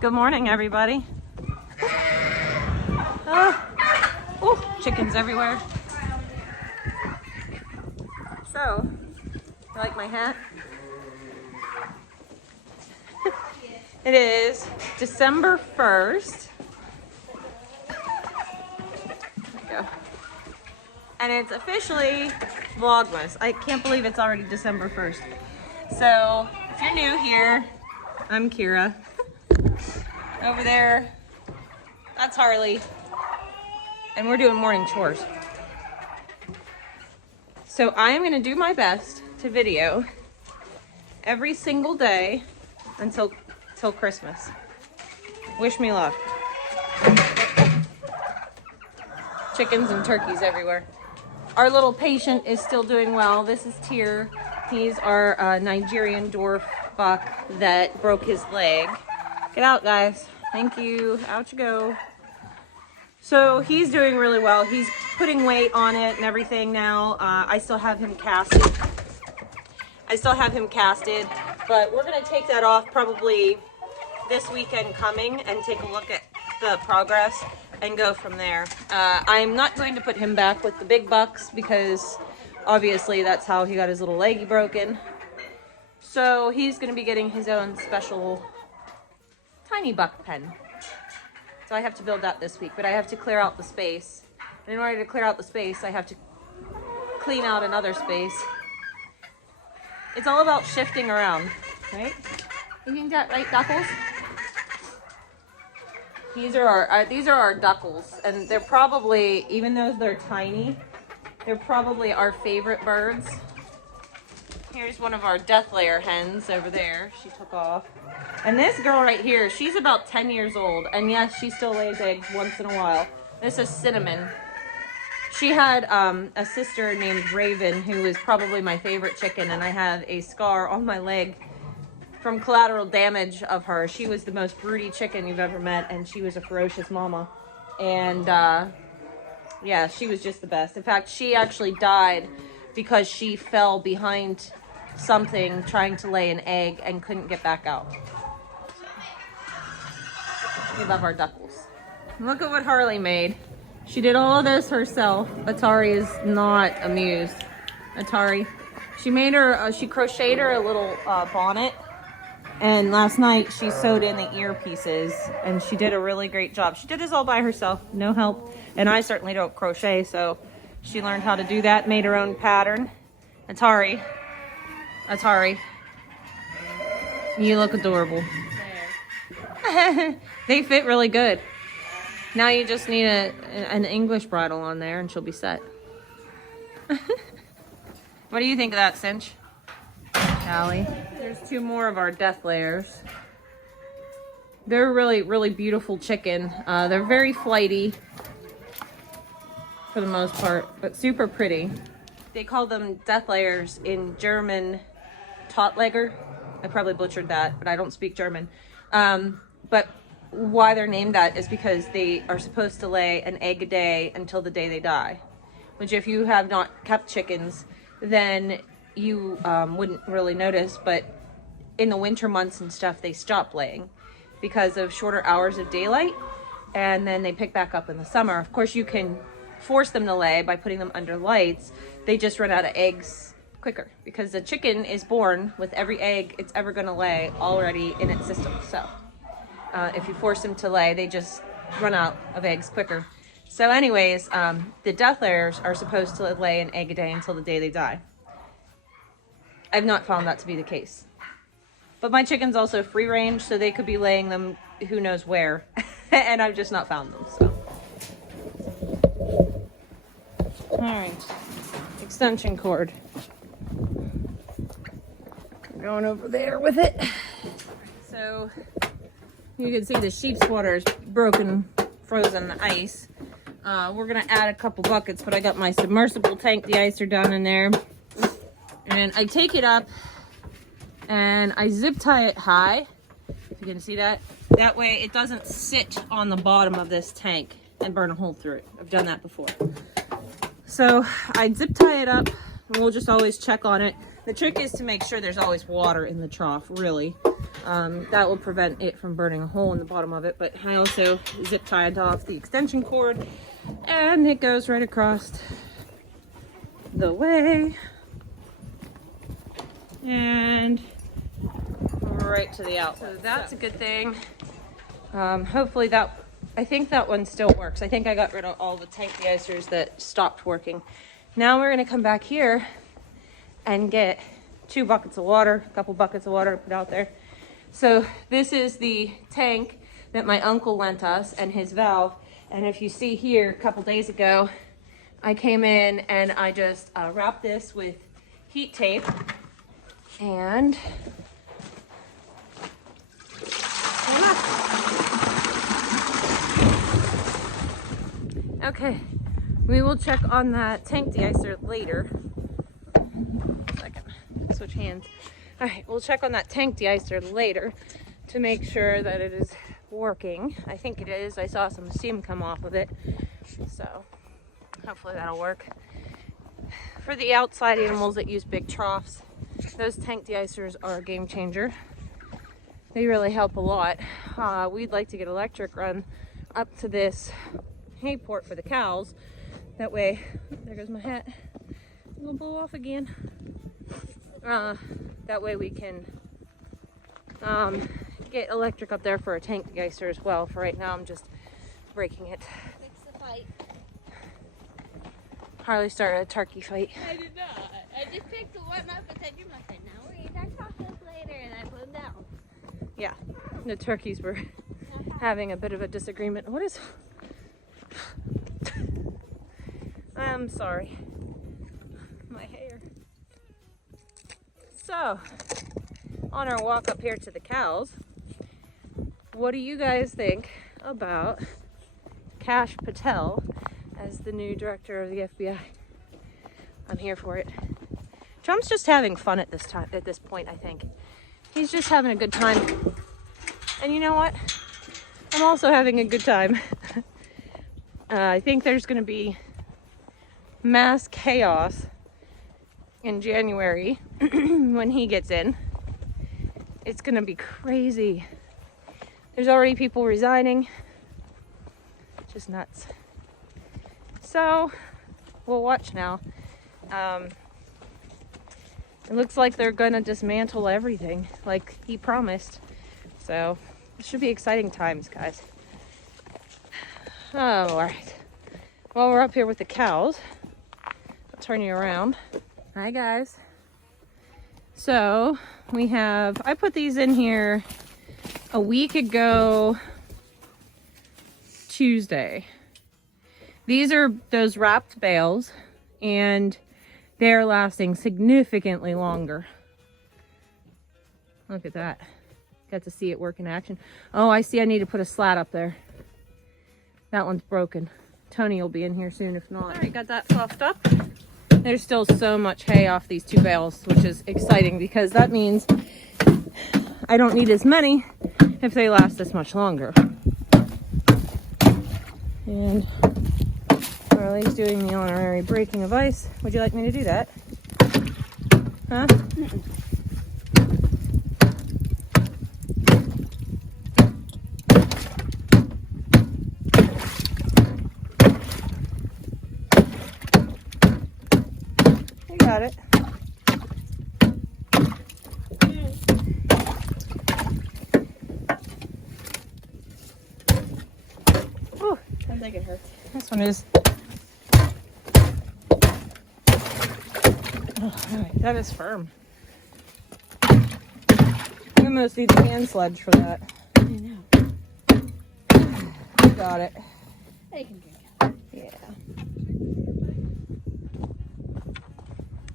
Good morning, everybody. Chickens everywhere. So, you like my hat? It is December 1st. There we go. And it's officially Vlogmas. I can't believe it's already December 1st. So, if you're new here, I'm Kira. Over there, that's Harley. And we're doing morning chores. So I am gonna do my best to video every single day until Christmas. Wish me luck. Chickens and turkeys everywhere. Our little patient is still doing well. This is Tyr. He's our Nigerian dwarf buck that broke his leg. Get out, guys. Thank you. Out you go. So he's doing really well. He's putting weight on it and everything now. I still have him casted. But we're gonna take that off probably this weekend coming and take a look at the progress and go from there. I'm not going to put him back with the big bucks because obviously that's how he got his little leggy broken. So he's gonna be getting his own special tiny buck pen. So I have to build that this week, but I have to clear out the space. And in order to clear out the space, I have to clean out another space. It's all about shifting around, right? You think that right, duckles? These are our duckles, and they're probably, even though they're tiny, they're probably our favorite birds. Here's one of our death layer hens over there. She took off. And this girl right here, she's about 10 years old. And yes, she still lays eggs once in a while. This is Cinnamon. She had a sister named Raven, who was probably my favorite chicken. And I have a scar on my leg from collateral damage of her. She was the most broody chicken you've ever met. And she was a ferocious mama. And yeah, she was just the best. In fact, she actually died because she fell behind something trying to lay an egg and couldn't get back out. We love our duckles. Look at what Harley made. She did all of this herself. Atari is not amused. Atari. She made her, she crocheted her a little bonnet. And last night she sewed in the earpieces and she did a really great job. She did this all by herself, no help. And I certainly don't crochet, so she learned how to do that, made her own pattern. Atari, you look adorable. They fit really good. Now you just need an English bridle on there and she'll be set. What do you think of that, Cinch? Allie. There's two more of our death layers. They're really, really beautiful chicken. They're very flighty for the most part, but super pretty. They call them death layers in German, Totlegger. I probably butchered that, but I don't speak German. But why they're named that is because they are supposed to lay an egg a day until the day they die. Which if you have not kept chickens, then you wouldn't really notice, but in the winter months and stuff, they stop laying because of shorter hours of daylight, and then they pick back up in the summer. Of course, you can force them to lay by putting them under lights. They just run out of eggs quicker because the chicken is born with every egg it's ever going to lay already in its system. So if you force them to lay, they just run out of eggs quicker. So anyways, the death layers are supposed to lay an egg a day until the day they die. I've not found that to be the case. But my chicken's also free range, so they could be laying them who knows where. And I've just not found them, so. All right, extension cord. I'm going over there with it. So you can see the sheep's water is broken, frozen ice. We're gonna add a couple buckets, but I got my submersible tank de-icer down in there. And I take it up and I zip tie it high, if you can see that. That way it doesn't sit on the bottom of this tank and burn a hole through it. I've done that before. So I zip tie it up and we'll just always check on it. The trick is to make sure there's always water in the trough, really. That will prevent it from burning a hole in the bottom of it. But I also zip tied off the extension cord, and it goes right across the way and right to the outlet. So that's a good thing. Hopefully I think that one still works. I think I got rid of all the tank deicers that stopped working. Now we're gonna come back here and get 2 buckets of water, a couple buckets of water to put out there. So this is the tank that my uncle lent us and his valve. And if you see here, a couple days ago, I came in and I just wrapped this with heat tape and okay, we will check on that tank deicer later. Second, switch hands. All right, we'll check on that tank deicer later to make sure that it is working. I think it is. I saw some steam come off of it, so hopefully that'll work. For the outside animals that use big troughs, those tank deicers are a game changer. They really help a lot. We'd like to get electric run up to this hay port for the cows. That way, there goes my hat. It's gonna blow off again. That way we can get electric up there for a tank deicer as well. For right now, I'm just breaking it. Fix the fight. Harley started a turkey fight. I did not. I just picked the one up and said, "You must say now we'll eat our chocolates later," and I put them down. Yeah, the turkeys were having a bit of a disagreement. What is... I'm sorry. My hair. So, on our walk up here to the cows, what do you guys think about Kash Patel as the new director of the FBI? I'm here for it. Trump's just having fun at this point, I think. He's just having a good time. And you know what? I'm also having a good time. I think there's going to be mass chaos in January when he gets in. It's going to be crazy. There's already people resigning. Just nuts. So, we'll watch now. It looks like they're going to dismantle everything like he promised. So, it should be exciting times, guys. Oh, all right. While we're up here with the cows, I'll turn you around. Hi, guys. So, I put these in here a week ago Tuesday. These are those wrapped bales, and they're lasting significantly longer. Look at that. Got to see it work in action. Oh, I see I need to put a slat up there. That one's broken. Tony will be in here soon if not. All right, got that fluffed up. There's still so much hay off these 2 bales, which is exciting because that means I don't need as many if they last this much longer. And Harley's doing the honorary breaking of ice. Would you like me to do that? Huh? Got it. Oh, I think it hurts. This one is. Oh, all right, that is firm. I almost need a hand sledge for that. I know. Got it. They can drink it. Yeah.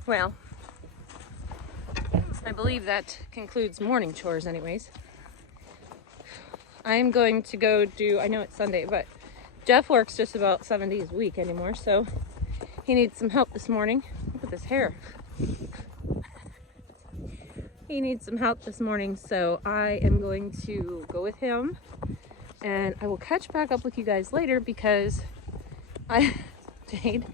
Well, I believe that concludes morning chores anyways. I'm going to go do, I know it's Sunday, but Jeff works just about 7 days a week anymore, so he needs some help this morning. Look at this hair. He needs some help this morning, so I am going to go with him, and I will catch back up with you guys later because Jade,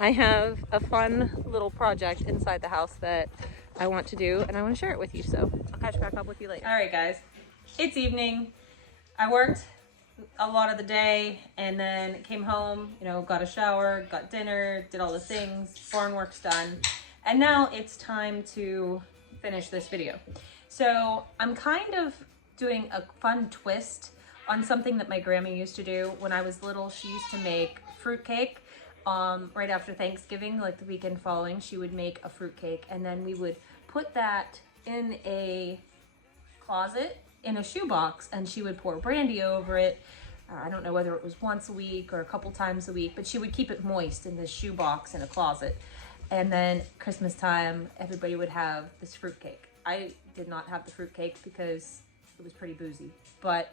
I have a fun little project inside the house that I want to do, and I want to share it with you. So I'll catch back up with you later. All right, guys, it's evening. I worked a lot of the day and then came home, you know, got a shower, got dinner, did all the things, barn work's done. And now it's time to finish this video. So I'm kind of doing a fun twist on something that my grandma used to do when I was little. She used to make fruitcake right after Thanksgiving, like the weekend following. She would make a fruitcake, and then we would put that in a closet in a shoebox, and she would pour brandy over it. I don't know whether it was once a week or a couple times a week, but she would keep it moist in this shoebox in a closet. And then Christmas time, everybody would have this fruitcake. I did not have the fruitcake because it was pretty boozy, but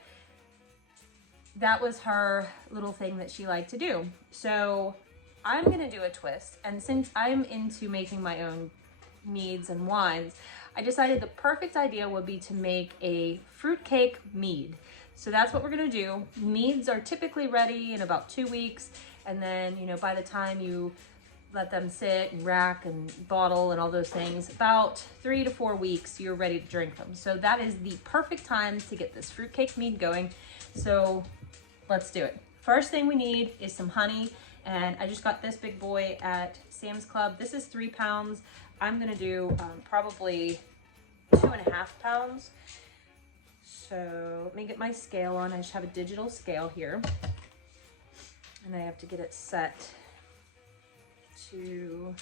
that was her little thing that she liked to do. So I'm gonna do a twist, and since I'm into making my own meads and wines, I decided the perfect idea would be to make a fruitcake mead. So that's what we're gonna do. Meads are typically ready in about 2 weeks, and then, you know, by the time you let them sit and rack and bottle and all those things, about 3 to 4 weeks, you're ready to drink them. So that is the perfect time to get this fruitcake mead going. So let's do it. First thing we need is some honey, and I just got this big boy at Sam's Club. This is 3 pounds. I'm gonna do probably 2.5 pounds. So let me get my scale on. I just have a digital scale here, and I have to get it set to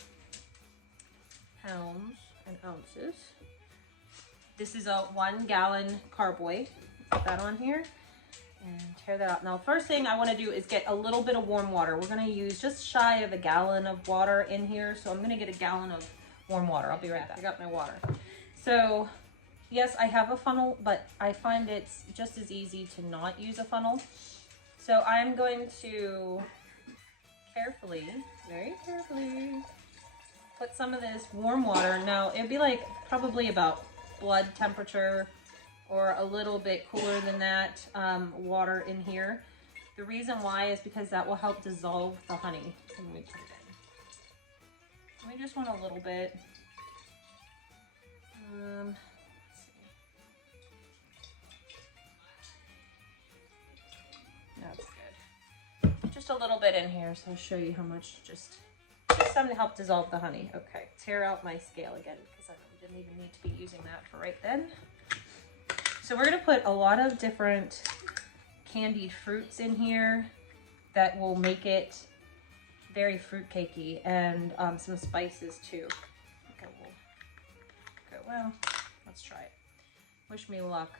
pounds and ounces. This is a 1 gallon carboy. Put that on here and tear that out. Now, first thing I want to do is get a little bit of warm water. We're going to use just shy of 1 gallon of water in here, so I'm going to get 1 gallon of warm water. I'll be right back. I got my water. So yes, I have a funnel, but I find it's just as easy to not use a funnel. So I'm going to carefully, very carefully, put some of this warm water. Now, it'd be like probably about blood temperature or a little bit cooler than that water in here. The reason why is because that will help dissolve the honey when we put it in. We just want a little bit. Let's see. That's good. Just a little bit in here, so I'll show you how much. Just some to help dissolve the honey. Okay, tear out my scale again because I didn't even need to be using that for right then. So we're gonna put a lot of different candied fruits in here that will make it very fruitcakey, and some spices too. Okay, well, let's try it. Wish me luck.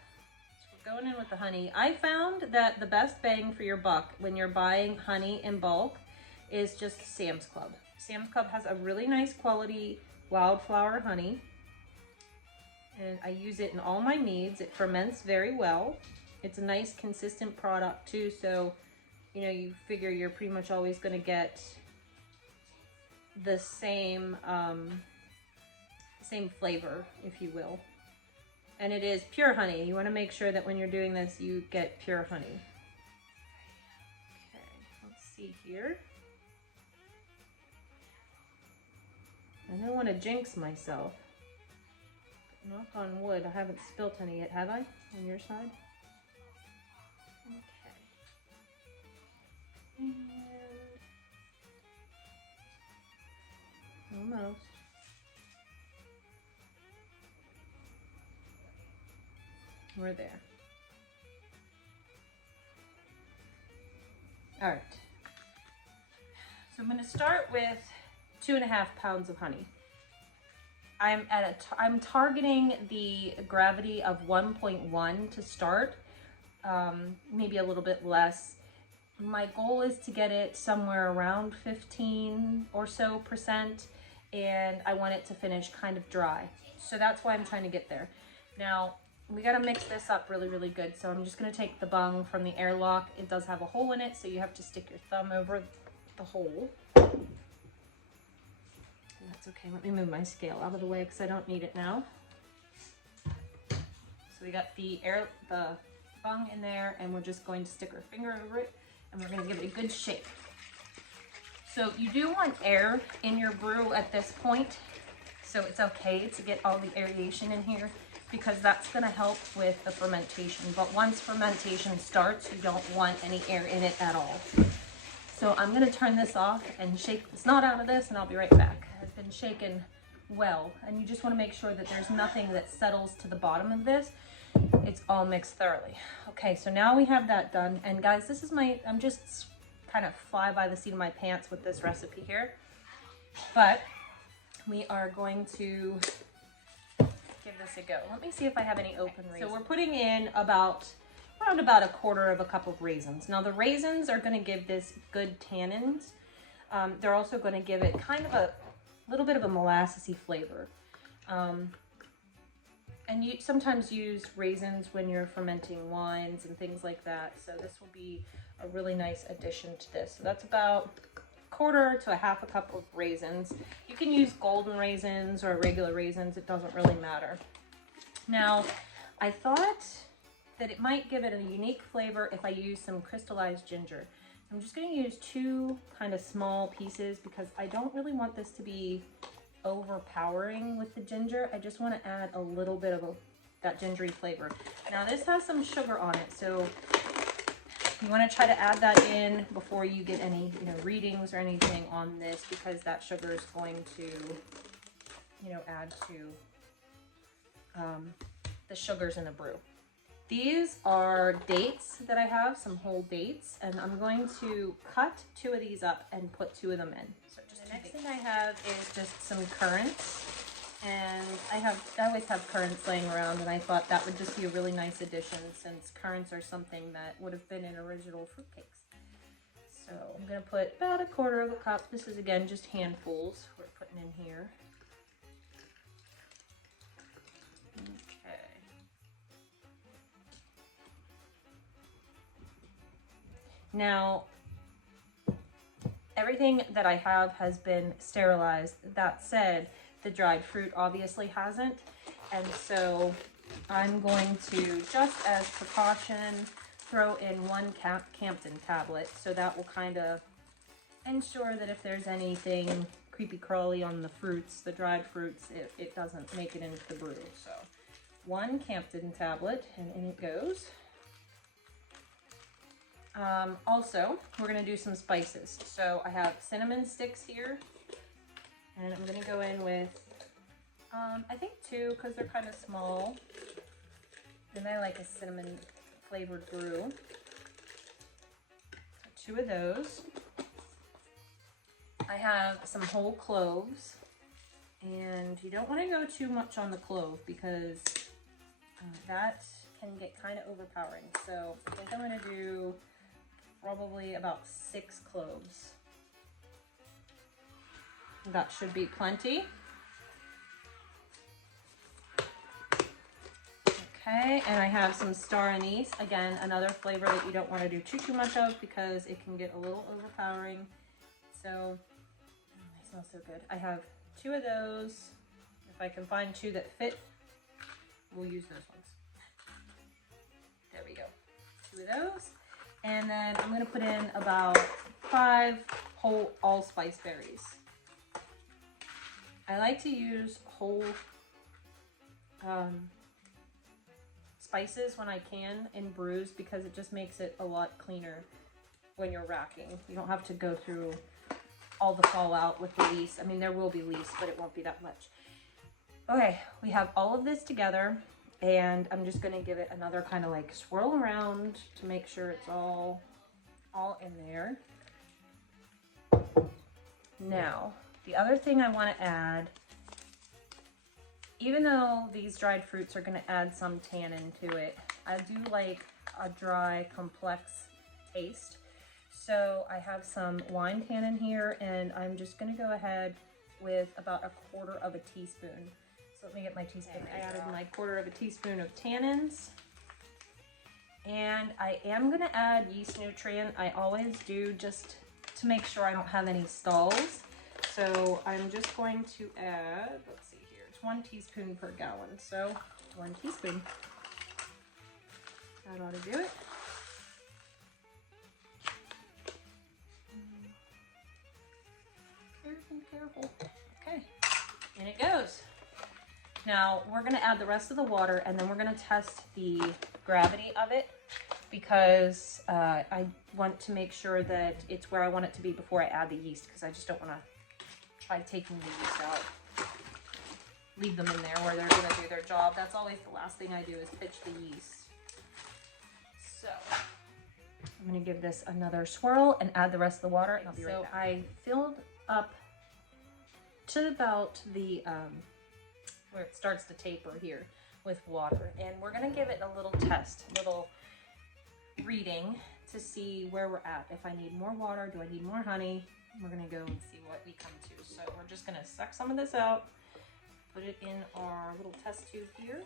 So we're going in with the honey. I found that the best bang for your buck when you're buying honey in bulk is just Sam's Club. Sam's Club has a really nice quality wildflower honey, and I use it in all my meads. It ferments very well. It's a nice consistent product too, so you know, you figure you're pretty much always going to get the same same flavor, if you will. And it is pure honey. You want to make sure that when you're doing this, you get pure honey. Okay, let's see here. I don't want to jinx myself. But knock on wood, I haven't spilt any yet, have I? On your side? Okay. And almost. We're there. All right. So I'm going to start with 2.5 pounds of honey. I'm targeting the gravity of 1.1 to start, maybe a little bit less. My goal is to get it somewhere around 15 or so %, and I want it to finish kind of dry. So that's why I'm trying to get there. Now, we got to mix this up really, really good. So I'm just going to take the bung from the airlock. It does have a hole in it, so you have to stick your thumb over the hole. That's okay. Let me move my scale out of the way because I don't need it now. So we got the bung in there, and we're just going to stick our finger over it, and we're going to give it a good shake. So you do want air in your brew at this point. So it's okay to get all the aeration in here because that's going to help with the fermentation. But once fermentation starts, you don't want any air in it at all. So I'm going to turn this off and shake the snot out of this, and I'll be right back. It's been shaken well, and you just want to make sure that there's nothing that settles to the bottom of this. It's all mixed thoroughly. Okay, so now we have that done. And guys, this is I'm just kind of fly by the seat of my pants with this recipe here. But we are going to give this a go. Let me see if I have any open raisins. So we're putting in around about a quarter of a cup of raisins. Now the raisins are going to give this good tannins. They're also going to give it kind of a little bit of a molassesy flavor. And you sometimes use raisins when you're fermenting wines and things like that. So this will be a really nice addition to this. So that's about a quarter to a half a cup of raisins. You can use golden raisins or regular raisins. It doesn't really matter. Now, I thought that it might give it a unique flavor if I use some crystallized ginger. I'm just going to use 2 kind of small pieces because I don't really want this to be overpowering with the ginger. I just want to add a little bit of that gingery flavor. Now this has some sugar on it, so you want to try to add that in before you get any readings or anything on this, because that sugar is going to add to the sugars in the brew. These are dates that I have, some whole dates, and I'm going to cut 2 of these up and put 2 of them in. So just the next thing I have is just some currants, and I always have currants laying around, and I thought that would just be a really nice addition since currants are something that would have been in original fruitcakes. So I'm going to put about a quarter of a cup. This is again just handfuls we're putting in here. Now, everything that I have has been sterilized. That said, the dried fruit obviously hasn't. And so I'm going to, just as precaution, throw in 1 campden tablet. So that will kind of ensure that if there's anything creepy crawly on the fruits, the dried fruits, it doesn't make it into the brew. So 1 campden tablet, and in it goes. Also, we're going to do some spices. So I have cinnamon sticks here, and I'm going to go in with, I think 2 because they're kind of small, and I like a cinnamon flavored brew. 2 of those. I have some whole cloves, and you don't want to go too much on the clove because that can get kind of overpowering. So I think I'm going to do probably about 6 cloves. That should be plenty. Okay, and I have some star anise. Again, another flavor that you don't want to do too much of because it can get a little overpowering. So, they smell so good. I have 2 of those. If I can find 2 that fit, we'll use those ones. There we go. 2 of those. And then I'm going to put in about 5 whole allspice berries. I like to use whole spices when I can in brews because it just makes it a lot cleaner when you're racking. You don't have to go through all the fallout with the yeast. I mean, there will be yeast, but it won't be that much. Okay, we have all of this together. And I'm just going to give it another kind of like swirl around to make sure it's all in there. Now, the other thing I want to add, even though these dried fruits are going to add some tannin to it, I do like a dry, complex taste. So I have some wine tannin here, and I'm just going to go ahead with about a quarter of a teaspoon. Let me get my teaspoon. I added my quarter of a teaspoon of tannins. And I am going to add yeast nutrient. I always do, just to make sure I don't have any stalls. So I'm just going to add, let's see here, it's 1 teaspoon per gallon. So 1 teaspoon. That ought to do it. Careful, careful. Okay. And it goes. Now we're gonna add the rest of the water and then we're gonna test the gravity of it because I want to make sure that it's where I want it to be before I add the yeast, because I just don't wanna try taking the yeast out. Leave them in there where they're gonna do their job. That's always the last thing I do is pitch the yeast. So I'm gonna give this another swirl and add the rest of the water and I'll be right back. So I filled up to about the, where it starts to taper here with water. And we're gonna give it a little test, a little reading to see where we're at. If I need more water, do I need more honey? We're gonna go and see what we come to. So we're just gonna suck some of this out, put it in our little test tube here.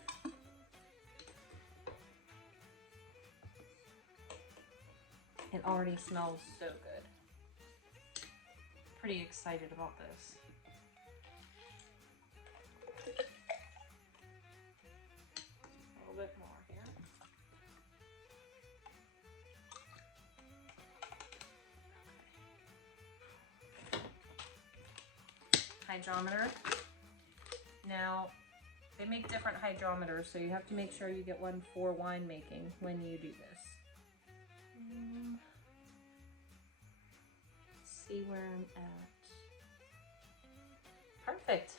It already smells so good. Pretty excited about this. A little bit more here. Hydrometer. Now, they make different hydrometers, so you have to make sure you get one for winemaking when you do this. See where I'm at. Perfect.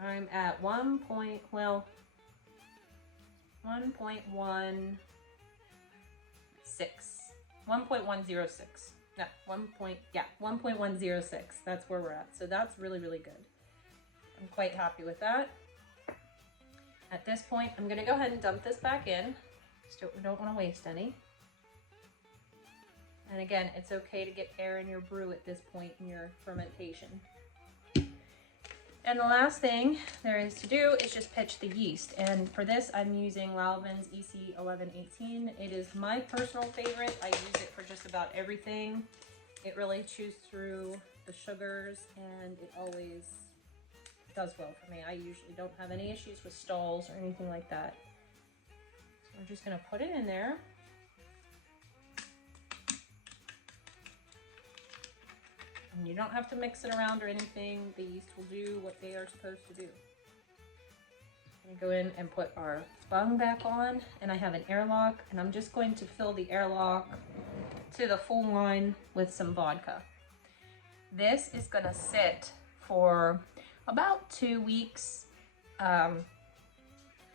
I'm at 1.106. No, 1.106. That's where we're at. So that's really, really good. I'm quite happy with that. At this point, I'm gonna go ahead and dump this back in. Still, we don't want to waste any. And again, it's okay to get air in your brew at this point in your fermentation. And the last thing there is to do is just pitch the yeast. And for this, I'm using Lalvin's EC1118. It is my personal favorite. I use it for just about everything. It really chews through the sugars and it always does well for me. I usually don't have any issues with stalls or anything like that. So we're just gonna put it in there. And you don't have to mix it around or anything. The yeast will do what they are supposed to do. I'm gonna go in and put our bung back on, and I have an airlock, and I'm just going to fill the airlock to the full line with some vodka. This is gonna sit for about 2 weeks,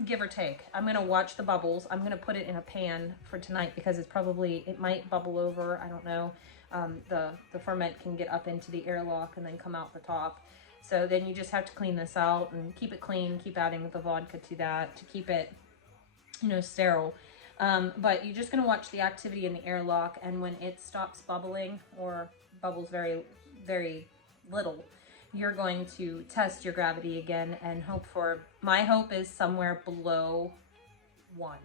give or take. I'm gonna watch the bubbles. I'm gonna put it in a pan for tonight because it might bubble over, I don't know. The ferment can get up into the airlock and then come out the top. So then you just have to clean this out and keep it clean, keep adding the vodka to that to keep it, sterile. But you're just gonna watch the activity in the airlock, and when it stops bubbling or bubbles very, very little, you're going to test your gravity again and my hope is somewhere below 1.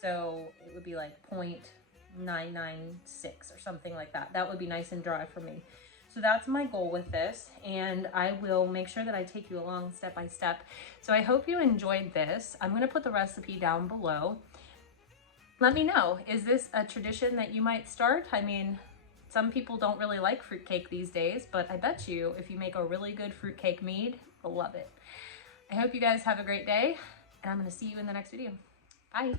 So it would be like 0.996 or something like that. That would be nice and dry for me. So that's my goal with this, and I will make sure that I take you along step by step. So I hope you enjoyed this. I'm gonna put the recipe down below. Let me know, is this a tradition that you might start? I mean, some people don't really like fruitcake these days, but I bet you if you make a really good fruitcake mead, you'll love it. I hope you guys have a great day, and I'm gonna see you in the next video. Bye.